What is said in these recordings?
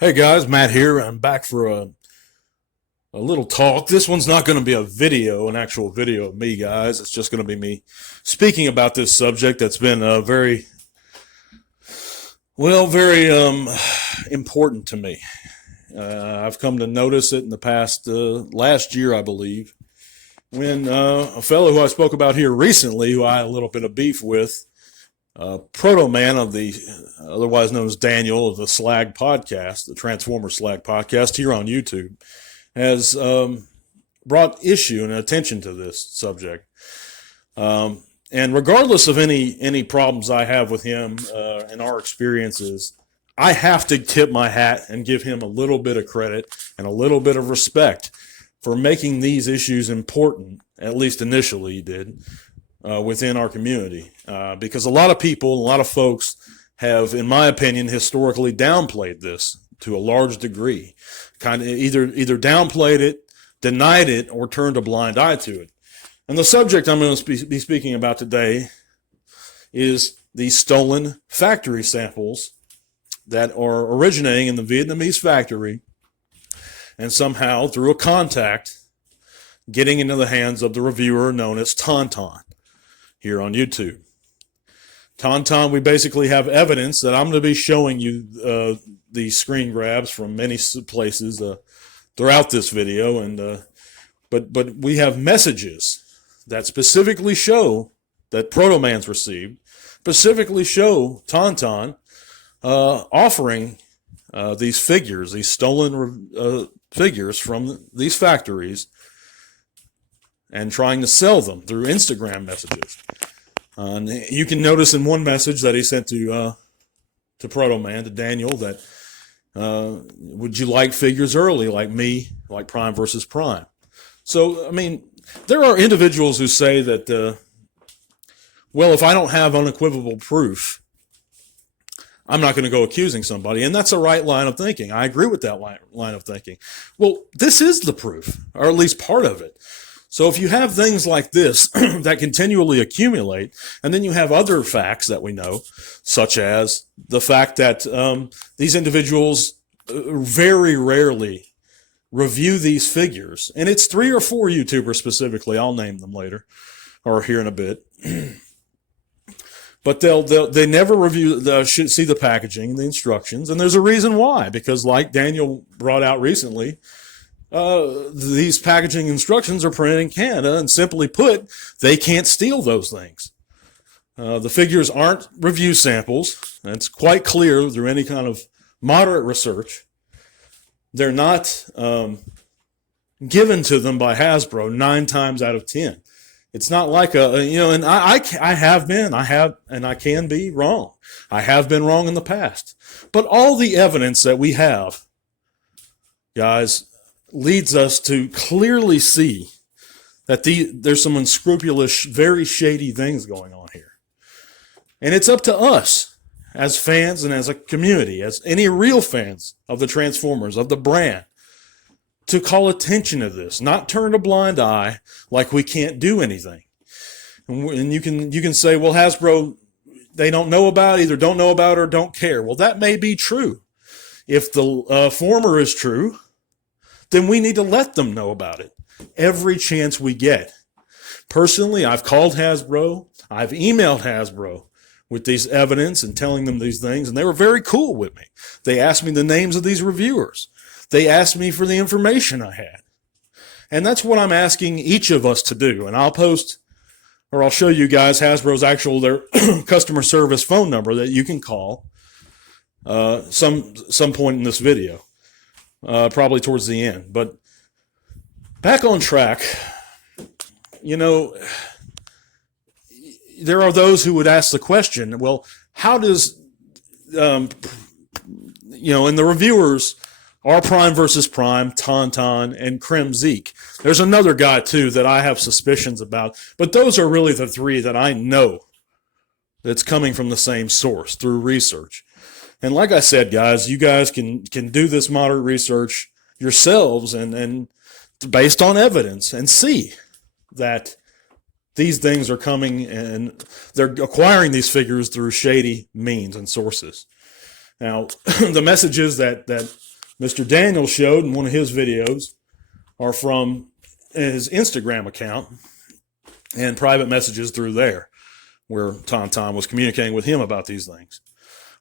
Hey guys, Matt here. I'm back for a little talk. This one's not going to be a video, an actual video of me, guys. It's just going to be me speaking about this subject that's been very important to me. I've come to notice it in the past last year, I believe, when a fellow who I spoke about here recently, who I had a little bit of beef with, Proto Man of the, otherwise known as Daniel of the Slag Podcast, the Transformer Slag Podcast here on YouTube, has brought issue and attention to this subject. And regardless of any problems I have with him and our experiences, I have to tip my hat and give him a little bit of credit and a little bit of respect for making these issues important, at least initially he did, within our community. Because a lot of people, a lot of folks have, in my opinion, historically downplayed this to a large degree. Kind of either downplayed it, denied it, or turned a blind eye to it. And the subject I'm going to be speaking about today is these stolen factory samples that are originating in the Vietnamese factory and somehow, through a contact, getting into the hands of the reviewer known as Tonite here on YouTube. Tonite, we basically have evidence that I'm going to be showing you these screen grabs from many places throughout this video, and but we have messages that specifically show that Proto Man's received, specifically show Tonite offering these figures, these stolen figures from these factories, and trying to sell them through Instagram messages. And you can notice in one message that he sent to Proto Man, to Daniel, that would you like figures early, like me, like Prime versus Prime? So, I mean, there are individuals who say that, well, if I don't have unequivocal proof, I'm not going to go accusing somebody. And that's a right line of thinking. I agree with that line of thinking. Well, this is the proof, or at least part of it. So if you have things like this that continually accumulate, and then you have other facts that we know, such as the fact that these individuals very rarely review these figures, and it's 3 or 4 YouTubers specifically, I'll name them later, or here in a bit, but they never review, see the packaging, the instructions, and there's a reason why, because like Daniel brought out recently, these packaging instructions are printed in Canada, and simply put, they can't steal those things. The figures aren't review samples. It's quite clear through any kind of moderate research. They're not given to them by Hasbro 9 times out of 10. It's not like and I can be wrong. I have been wrong in the past. But all the evidence that we have, guys, leads us to clearly see that there's some unscrupulous, very shady things going on here. And it's up to us as fans and as a community, as any real fans of the Transformers, of the brand, to call attention to this, not turn a blind eye like we can't do anything. And you can say, well, Hasbro, they don't know about it, either don't know about it or don't care. Well, that may be true. If the former is true, then we need to let them know about it every chance we get. Personally, I've called Hasbro, I've emailed Hasbro with these evidence and telling them these things, and they were very cool with me. They asked me the names of these reviewers. They asked me for the information I had. And that's what I'm asking each of us to do. And I'll post, or I'll show you guys Hasbro's their customer service phone number that you can call some point in this video. Probably towards the end. But back on track, there are those who would ask the question, well, how does, and the reviewers are Prime versus Prime, Tauntaun, and Krim Zeke. There's another guy, too, that I have suspicions about, but those are really the 3 that I know that's coming from the same source through research. And like I said, guys, you guys can do this moderate research yourselves and based on evidence and see that these things are coming and they're acquiring these figures through shady means and sources. Now, the messages that Mr. Daniel showed in one of his videos are from his Instagram account and private messages through there, where Tonite was communicating with him about these things.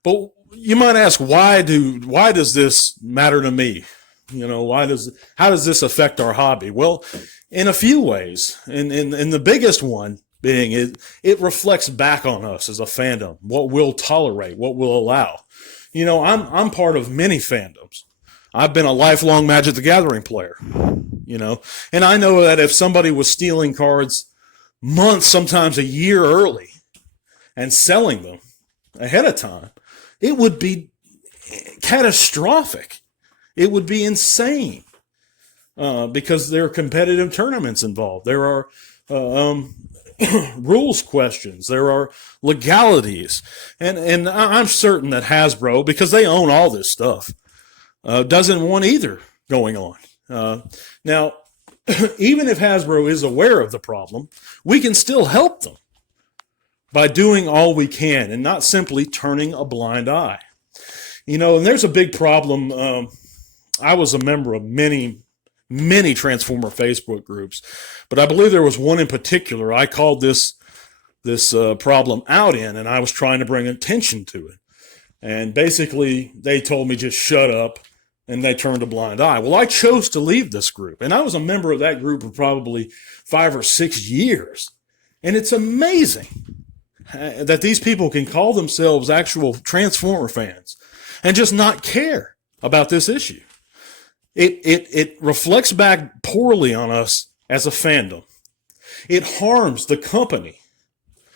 But you might ask, why does this matter to me? How does this affect our hobby? Well, in a few ways, and the biggest one being it reflects back on us as a fandom, what we'll tolerate, what we'll allow. I'm part of many fandoms. I've been a lifelong Magic the Gathering player, and I know that if somebody was stealing cards months, sometimes a year early, and selling them ahead of time, it would be catastrophic. It would be insane because there are competitive tournaments involved. There are rules questions. There are legalities. And I'm certain that Hasbro, because they own all this stuff, doesn't want either going on. Now, even if Hasbro is aware of the problem, we can still help them by doing all we can and not simply turning a blind eye. And there's a big problem. I was a member of many Transformer Facebook groups, but I believe there was one in particular I called this problem out in, and I was trying to bring attention to it. And basically, they told me just shut up, and they turned a blind eye. Well, I chose to leave this group, and I was a member of that group for probably 5 or 6 years. And it's amazing that these people can call themselves actual Transformer fans and just not care about this issue. It reflects back poorly on us as a fandom. It harms the company.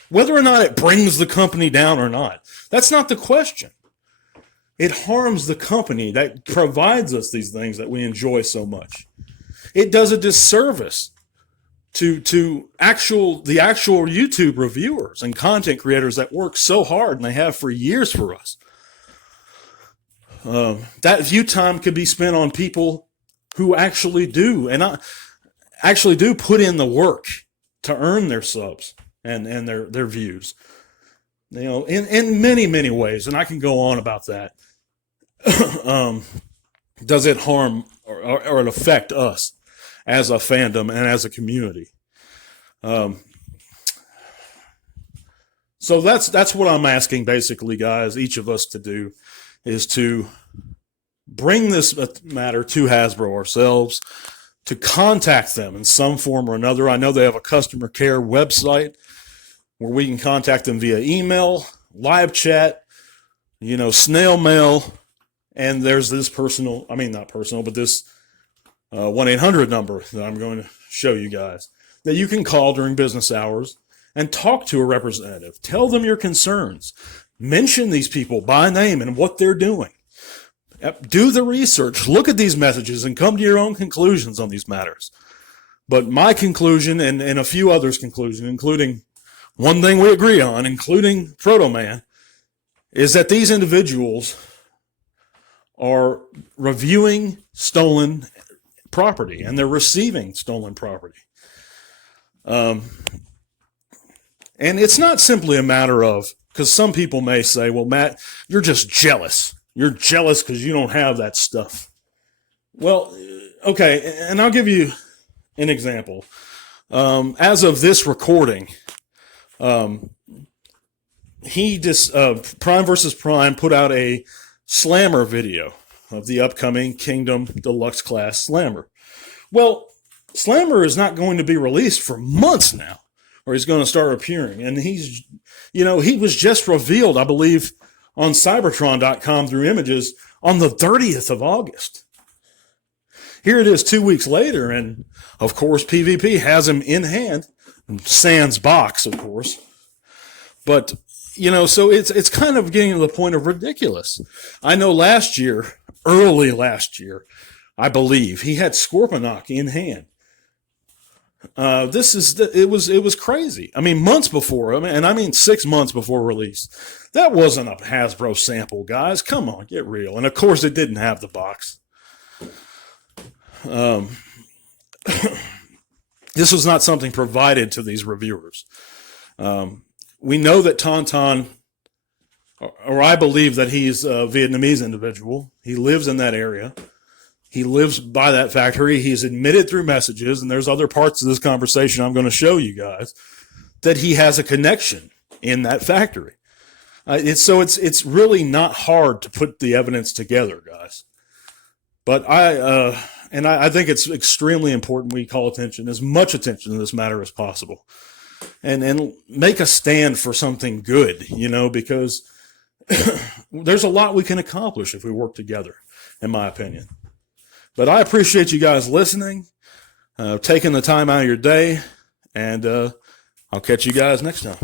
Whether or not it brings the company down or not, that's not the question. It harms the company that provides us these things that we enjoy so much. It does a disservice to the actual YouTube reviewers and content creators that work so hard, and they have for years for us. That view time could be spent on people who actually do put in the work to earn their subs and their views. In many ways, and I can go on about that. Does it harm or it affect us as a fandom and as a community? So that's what I'm asking, basically, guys, each of us to do, is to bring this matter to Hasbro ourselves, to contact them in some form or another. I know they have a customer care website where we can contact them via email, live chat, snail mail, and there's this this 1-800 number that I'm going to show you guys that you can call during business hours and talk to a representative. Tell them your concerns. Mention these people by name and what they're doing. Do the research. Look at these messages and come to your own conclusions on these matters. But my conclusion, and a few others' conclusion, including one thing we agree on, including Proto Man, is that these individuals are reviewing stolen property, and they're receiving stolen property. And it's not simply a matter of, because some people may say, well, Matt, you're just jealous. You're jealous because you don't have that stuff. Well, okay, and I'll give you an example. As of this recording, Prime vs. Prime put out a Slammer video of the upcoming Kingdom Deluxe Class Slammer. Well, Slammer is not going to be released for months now, or he's going to start appearing. And he was just revealed, I believe, on Cybertron.com through images on the 30th of August. Here it is 2 weeks later, and of course, PvP has him in hand, sans box, of course. But so it's kind of getting to the point of ridiculous. I know early last year, I believe, he had Scorponok in hand. It was crazy. I mean, months before, and I mean 6 months before release. That wasn't a Hasbro sample, guys. Come on, get real. And of course, it didn't have the box. This was not something provided to these reviewers. We know that Tonite, or I believe that he's a Vietnamese individual. He lives in that area. He lives by that factory. He's admitted through messages, and there's other parts of this conversation I'm going to show you guys, that he has a connection in that factory. It's really not hard to put the evidence together, guys. But I think it's extremely important we call as much attention to this matter as possible, and make a stand for something good, because there's a lot we can accomplish if we work together, in my opinion. But I appreciate you guys listening, taking the time out of your day, and I'll catch you guys next time.